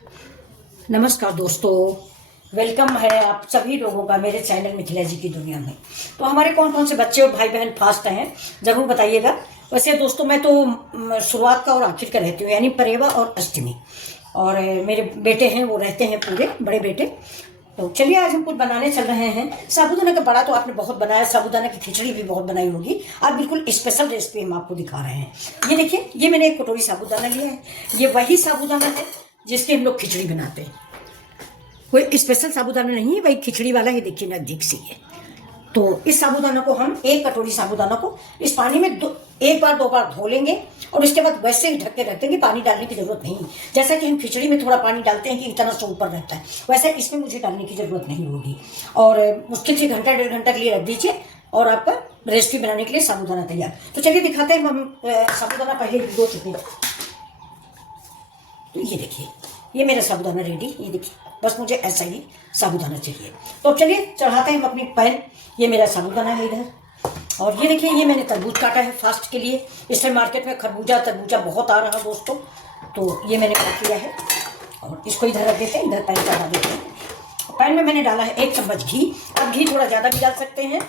नमस्कार दोस्तों, वेलकम है आप सभी लोगों का मेरे चैनल मिथिला जी की दुनिया में। तो हमारे कौन कौन से बच्चे और भाई बहन फास्ट हैं जरूर बताइएगा। वैसे दोस्तों मैं तो शुरुआत का और आखिर का रहती हूँ, यानी परेवा और अष्टमी। और मेरे बेटे हैं वो रहते हैं पूरे बड़े बेटे। तो चलिए आज हम कुछ बनाने चल रहे हैं। साबूदाना का बड़ा तो आपने बहुत बनाया, साबूदाना की खिचड़ी भी बहुत बनाई होगी। आज बिल्कुल स्पेशल रेसिपी हम आपको दिखा रहे हैं। ये देखिए, ये मैंने एक कटोरी साबूदाना लिया है। ये वही साबूदाना है जिसके हम लोग खिचड़ी बनाते हैं। कोई स्पेशल साबूदाना नहीं है भाई, खिचड़ी वाला ही देखिए नजदीक से है। तो इस साबूदाना को हम एक कटोरी साबूदाना को इस पानी में एक बार दो बार धो लेंगे और उसके बाद वैसे ही ढक के रख देंगे। पानी डालने की जरूरत नहीं। जैसा कि हम खिचड़ी में थोड़ा पानी डालते हैं कि इतना सा ऊपर रहता है, वैसे इसमें मुझे डालने की जरूरत नहीं होगी। और मुश्किल से घंटा डेढ़ घंटा के लिए रख दीजिए और आपका रेसिपी बनाने के लिए साबूदाना तैयार। तो चलिए दिखाते हैं। हम साबूदाना पहले भिगो चुके हैं। तो ये देखिए, ये मेरा साबूदाना रेडी। ये देखिए, बस मुझे ऐसा ही साबूदाना चाहिए। तो अब चलिए चढ़ाते हैं हम अपनी पैन। ये मेरा साबूदाना है इधर। और ये देखिए, ये मैंने तरबूज काटा है फास्ट के लिए। इस टाइम मार्केट में खरबूजा तरबूजा बहुत आ रहा है दोस्तों। तो ये मैंने काट लिया है और इसको इधर रख देते हैं, इधर पैन चढ़ा देते हैं। पैन में मैंने डाला है 1 चम्मच घी। अब घी थोड़ा ज़्यादा भी डाल सकते हैं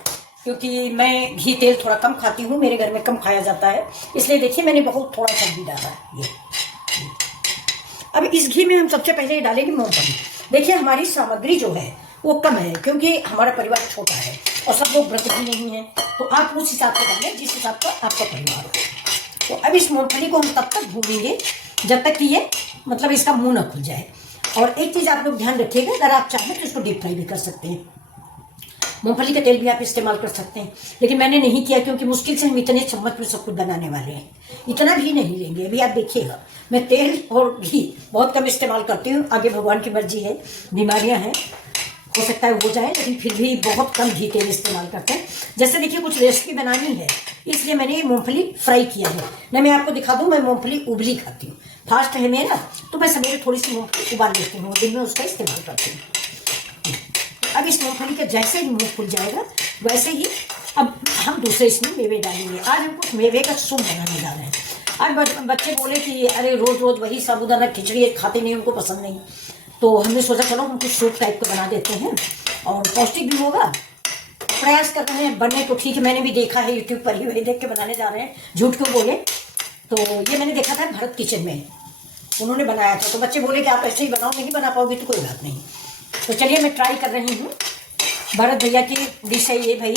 क्योंकि मैं घी तेल थोड़ा कम खाती हूँ, मेरे घर में कम खाया जाता है, इसलिए देखिए मैंने बहुत थोड़ा सा घी डाला है। ये अब इस घी में हम सबसे पहले डालेंगे मूंगफली। देखिए हमारी सामग्री जो है वो कम है क्योंकि हमारा परिवार छोटा है और सब लोग व्रत भी नहीं है। तो आप उस हिसाब से डालें जिस हिसाब का आपका परिवार हो। तो अब इस मूंगफली को हम तब तक भूनेंगे जब तक कि ये मतलब इसका मुंह न खुल जाए। और एक चीज़ आप लोग ध्यान रखिएगा, अगर आप चाहें तो इसको डीप फ्राई भी कर सकते हैं। मूंगफली का तेल भी आप इस्तेमाल कर सकते हैं, लेकिन मैंने नहीं किया क्योंकि मुश्किल से हम इतने चम्मच में सब कुछ बनाने वाले हैं। इतना भी नहीं लेंगे। अभी आप देखिएगा, मैं तेल और घी बहुत कम इस्तेमाल करती हूँ। आगे भगवान की मर्जी है, बीमारियां हैं, हो सकता है हो जाए, लेकिन फिर भी बहुत कम घी तेल इस्तेमाल करते हैं। जैसे देखिए कुछ रेसिपी बनानी है इसलिए मैंने ये मूंगफली फ्राई किया है। न मैं आपको दिखा दूँ, मैं मूंगफली उबली खाती हूँ। फास्ट है मेरा, तो मैं सवेरे थोड़ी सी मूंगफली उबाल लेती हूँ, दिन में उसका इस्तेमाल करती हूँ। अब इस मूंगफली के जैसे ही मुंह खुल जाएगा वैसे ही अब हम दूसरे इसमें मेवे डालेंगे। आज हम कुछ मेवे का सूप बनाने जा रहे हैं। आज बच्चे बोले कि अरे रोज रोज वही साबूदाना खिचड़ी खाते नहीं, उनको पसंद नहीं। तो हमने सोचा चलो हम कुछ सूप टाइप का बना देते हैं और पौष्टिक भी होगा। प्रयास कर रहे हैं, बनने तो ठीक है, मैंने भी देखा है यूट्यूब पर ही, वही देख के बनाने जा रहे हैं, झूठ क्यों बोले। तो ये मैंने देखा था भरत किचन में, उन्होंने बनाया था। तो बच्चे बोले कि आप ऐसे ही बनाओ, नहीं बना पाओगे तो कोई बात नहीं। तो चलिए मैं ट्राई कर रही हूँ। भरत भैया की डिश है ये भाई,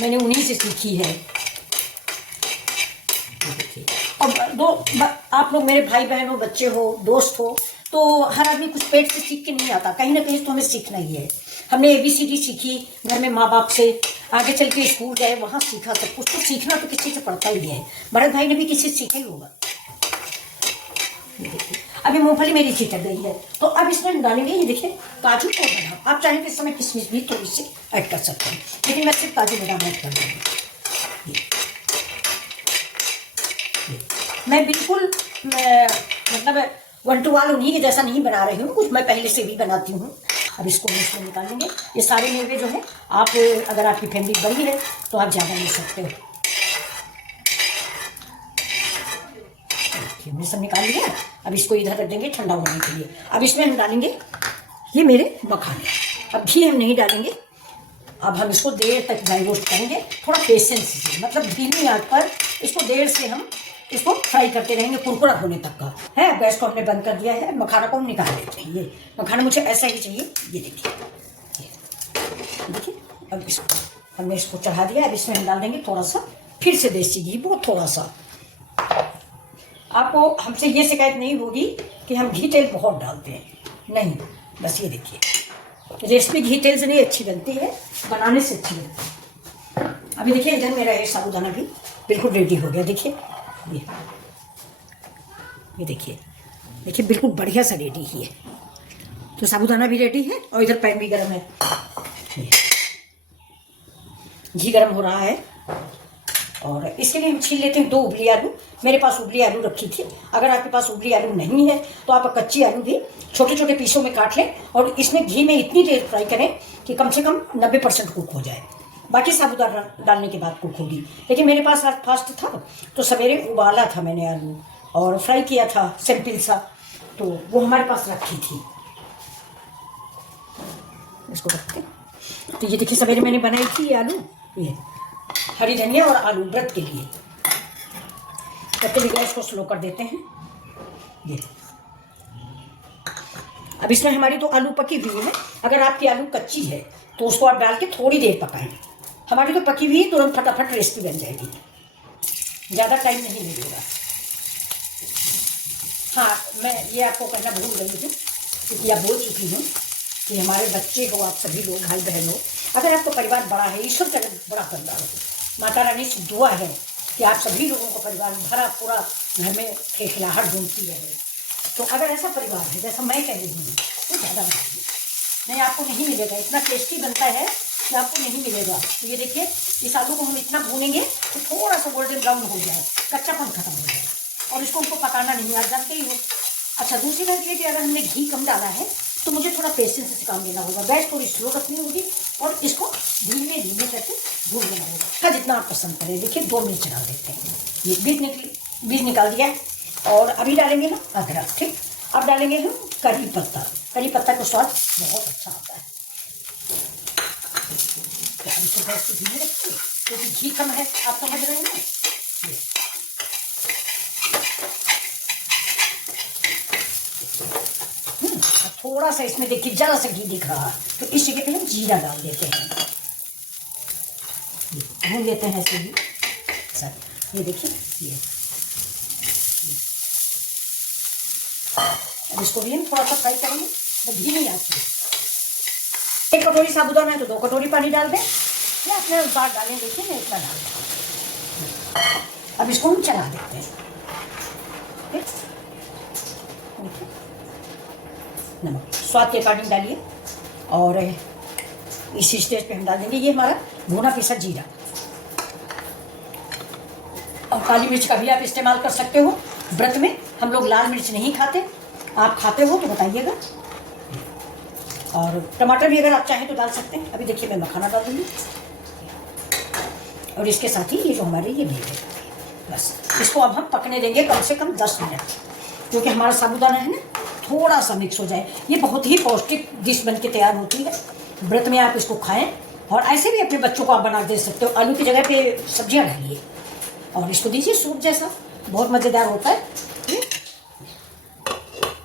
मैंने उन्हीं से सीखी है। और आप लोग मेरे भाई बहन हो, बच्चे हो, दोस्त हो, तो हर आदमी कुछ पेट से सीख के नहीं आता, कहीं ना कहीं तो हमें सीखना ही है। हमने ABCD सीखी घर में माँ बाप से, आगे चल के स्कूल गए वहाँ सीखा सब कुछ। तो सीखना तो किसी से पड़ता ही है। भरत भाई ने भी किसी से सीखा ही होगा। अभी मूंगफली मेरी छिटक गई है, तो अब इसमें हम डालेंगे, ये देखिए, काजू और बादाम। आप चाहें तो इस समय किशमिश भी थोड़ी सी ऐड कर सकते हैं, लेकिन मैं सिर्फ काजू बादाम ऐड कर दूँगी। मैं बिल्कुल मतलब 1 to 1 उन्हीं के जैसा नहीं बना रही हूँ, कुछ मैं पहले से भी बनाती हूँ। अब इसको हम इसमें निकाल लेंगे। ये सारे मेवे जो है आप, अगर आपकी फैमिली बड़ी है तो आप ज़्यादा ले सकते हो। हमने सब निकाल लिया। अब इसको इधर रख देंगे ठंडा होने के लिए। अब इसमें हम डालेंगे ये मेरे मखाने। अब घी हम नहीं डालेंगे। अब हम इसको देर तक ड्राई रोस्ट करेंगे, थोड़ा पेशेंस से, मतलब धीमी आंच पर इसको देर से हम इसको फ्राई करते रहेंगे, कुरकुरा होने तक का है। गैस को हमने बंद कर दिया है। मखाना को हम निकाल लेते हैं। ये मखाना मुझे ऐसा ही चाहिए। ये देखिए, देखिए अब इसको हमने इसको चढ़ा दिया। अब इसमें हम डाल देंगे थोड़ा सा फिर से देसी घी, बहुत थोड़ा सा। आपको हमसे ये शिकायत नहीं होगी कि हम घी तेल बहुत डालते हैं, नहीं। बस ये देखिए, रेसिपी घी तेल से नहीं अच्छी बनती है, बनाने से अच्छी बनती है। अभी देखिए इधर मेरा ये साबूदाना भी बिल्कुल रेडी हो गया। देखिए ये देखिए, देखिए बिल्कुल बढ़िया सा रेडी ही है। तो साबूदाना भी रेडी है और इधर पैन भी गर्म है, घी गर्म हो रहा है। और इसके लिए हम छील लेते हैं 2 उबली आलू। मेरे पास उबली आलू रखी थी। अगर आपके पास उबली आलू नहीं है तो आप कच्ची आलू भी छोटे छोटे पीसों में काट लें और इसमें घी में इतनी देर फ्राई करें कि कम से कम 90% कुक हो जाए। बाकी साबूदाना डालने के बाद कुक होगी। लेकिन मेरे पास आज फास्ट था तो सवेरे उबाला था मैंने आलू और फ्राई किया था सिंपल सा। तो वो हमारे पास रखी थी, इसको रखते। तो ये देखिए सवेरे मैंने बनाई थी ये आलू, ये हरी धनिया और आलू व्रत के लिए। तब तक गैस को स्लो कर देते हैं। ये अब इसमें हमारी तो आलू पकी हुई है। अगर आपकी आलू कच्ची है तो उसको आप डाल के थोड़ी देर पकाएं। हमारी तो पकी हुई तुरंत फटाफट रेसिपी बन जाएगी, ज़्यादा टाइम नहीं लगेगा। हाँ, मैं ये आपको कहना भूल गई हूँ, क्योंकि आप बोल चुकी हूँ कि हमारे बच्चे हो, आप सभी लोग भाई बहन हो, अगर आपका परिवार बड़ा है, ईश्वर का बड़ा परिवार हो, माता रानी से दुआ है कि आप सभी लोगों का परिवार भरा पूरा घर में खिलखिलाहट घूमती रहे। तो अगर ऐसा परिवार है जैसा मैं कह रही हूँ तो ज़्यादा बनाइए, नहीं आपको नहीं मिलेगा। इतना टेस्टी बनता है कि आपको नहीं मिलेगा। तो ये देखिए इस आलू को हम इतना भूनेंगे तो थोड़ा सा गोल्डन ब्राउन हो जाए, कच्चापन खत्म हो जाए, और इसको हमको पकाना नहीं है, आप जानते ही हो। अच्छा, दूसरी बात ये कि अगर हमने घी कम डाला है तो मुझे थोड़ा पेशेंस से काम लेना होगा, गैस थोड़ी स्लो रखनी होगी और इसको धीमे धीमे करके भून लेना होगा। का जितना आप पसंद करें। देखिए 2 मिर्च डाल देते हैं, ये बीज निकाल दिया है। और अभी डालेंगे ना अदरक, ठीक। अब डालेंगे हम करी पत्ता। करी पत्ता का स्वाद बहुत अच्छा आता है। तो अब इसको गैस को धीमे रखिए क्योंकि घी कम है, आप समझ रहे हैं ना। थोड़ा सा इसमें देखिए जरा सा घी दिख रहा है, तो इस जगह पे हम जीरा डाल देते हैं, भून लेते हैं ऐसे ही सर। ये देखिए ये अब इसको भी हम थोड़ा सा फ्राई करेंगे, तो धीमी आंच पे। 1 कटोरी साबुदाना है तो 2 कटोरी पानी डाल दें, या अपने अनुसार डालें। देखिए मैं इतना डाल दें। अब इसको हम चला देते हैं। देखिए नमक स्वाद के अकॉर्डिंग डालिए, और इस स्टेज पे हम डाल देंगे ये हमारा भुना पिसा जीरा। और काली मिर्च का भी आप इस्तेमाल कर सकते हो। व्रत में हम लोग लाल मिर्च नहीं खाते, आप खाते हो तो बताइएगा। और टमाटर भी अगर आप चाहें तो डाल सकते हैं। अभी देखिए मैं मखाना डाल दूँगी, और इसके साथ ही ये जो हमारे ये भी है, बस इसको अब हम पकने देंगे कम से कम 10 मिनट, क्योंकि हमारा साबुदाना है ना थोड़ा सा मिक्स हो जाए। ये बहुत ही पौष्टिक डिश बन के तैयार होती है। व्रत में आप इसको खाएं, और ऐसे भी अपने बच्चों को आप बना दे सकते हो। आलू की जगह पे सब्जियां डालिए और इसको दीजिए सूप जैसा, बहुत मज़ेदार होता है।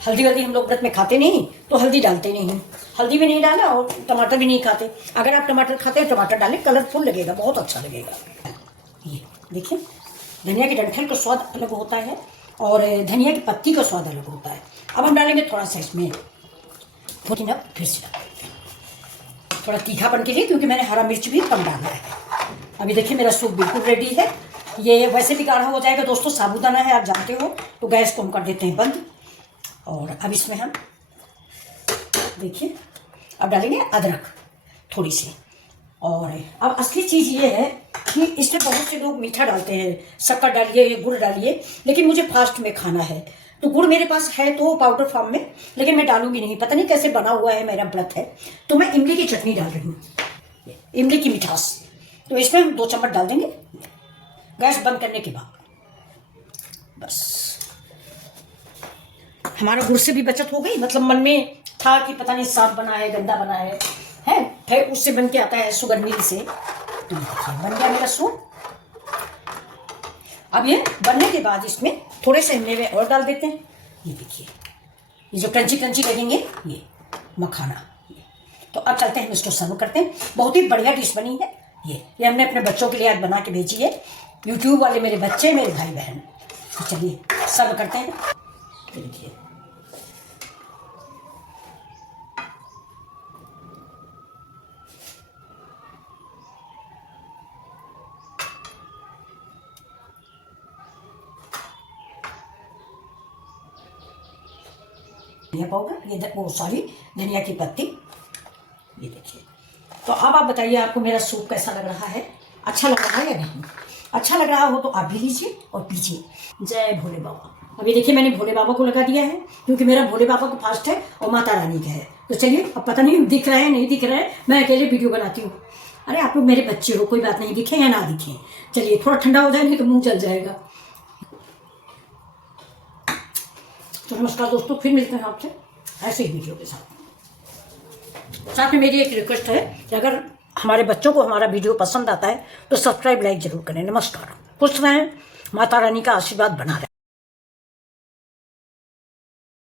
हल्दी वल्दी हम लोग व्रत में खाते नहीं, तो हल्दी डालते नहीं, हल्दी भी नहीं डाला, और टमाटर भी नहीं खाते। अगर आप टमाटर खाते हैं टमाटर डालें, कलरफुल लगेगा, बहुत अच्छा लगेगा। ये देखिए धनिया के डंठल का स्वाद अलग होता है, और धनिया की पत्ती का स्वाद अलग होता है। अब हम डालेंगे थोड़ा सा इसमें पुदीना, फिर से डाल देते हैं थोड़ा तीखापन के लिए, क्योंकि मैंने हरा मिर्च भी कम डाला है। अभी देखिए मेरा सूप बिल्कुल रेडी है। ये वैसे भी गाढ़ा हो जाएगा दोस्तों, साबुदाना है आप जानते हो। तो गैस को हम कर देते हैं बंद, और अब इसमें हम देखिए अब डालेंगे अदरक थोड़ी सी। और अब असली चीज़ ये है कि इसमें बहुत से लोग मीठा डालते हैं, शक्कर डालिए, गुड़ डालिए, लेकिन मुझे फास्ट में खाना है तो गुड़ मेरे पास है तो पाउडर फॉर्म में, लेकिन मैं डालूंगी नहीं। पता नहीं कैसे बना हुआ है, मेरा व्रत है। तो मैं इमली की चटनी डाल रही हूँ, इमली की मिठास। तो इसमें हम 2 चम्मच डाल देंगे गैस बंद करने के बाद। बस हमारा गुड़ से भी बचत हो गई। मतलब मन में था कि पता नहीं साफ बना है गंदा बना है फिर उससे बन के आता है शुगर मिल से। तो बन गया मेरा सूप। अब ये बनने के बाद इसमें थोड़े से मेवे और डाल देते हैं। ये देखिए ये जो क्रंची क्रंची लगेंगे ये मखाना। तो अब चलते हैं, हम इसको सर्व करते हैं। बहुत ही बढ़िया डिश बनी है ये हमने अपने बच्चों के लिए आज बना के भेजी है। यूट्यूब वाले मेरे बच्चे, मेरे भाई बहन। तो चलिए सर्व करते हैं। देखिए धनिया पाउडर, ये वो सॉरी धनिया की पत्ती, ये देखिए। तो अब आप बताइए आपको मेरा सूप कैसा लग रहा है, अच्छा लग रहा है या नहीं? अच्छा लग रहा हो तो आप भी लीजिए और पीजिए। जय भोले बाबा। अभी देखिए मैंने भोले बाबा को लगा दिया है, क्योंकि मेरा भोले बाबा को फास्ट है और माता रानी का है। तो चलिए, अब पता नहीं दिख रहा है नहीं दिख रहा है, मैं अकेले वीडियो बनाती हूँ। अरे आप लोग मेरे बच्चे हो, कोई बात नहीं, दिखे या ना दिखे। चलिए थोड़ा ठंडा हो जाए नहीं तो मुँह जल जाएगा। तो नमस्कार दोस्तों, फिर मिलते हैं आपसे ऐसे ही वीडियो के साथ में मेरी एक रिक्वेस्ट है कि अगर हमारे बच्चों को हमारा वीडियो पसंद आता है तो सब्सक्राइब लाइक जरूर करें। नमस्कार, खुश रहें, माता रानी का आशीर्वाद बना रहे।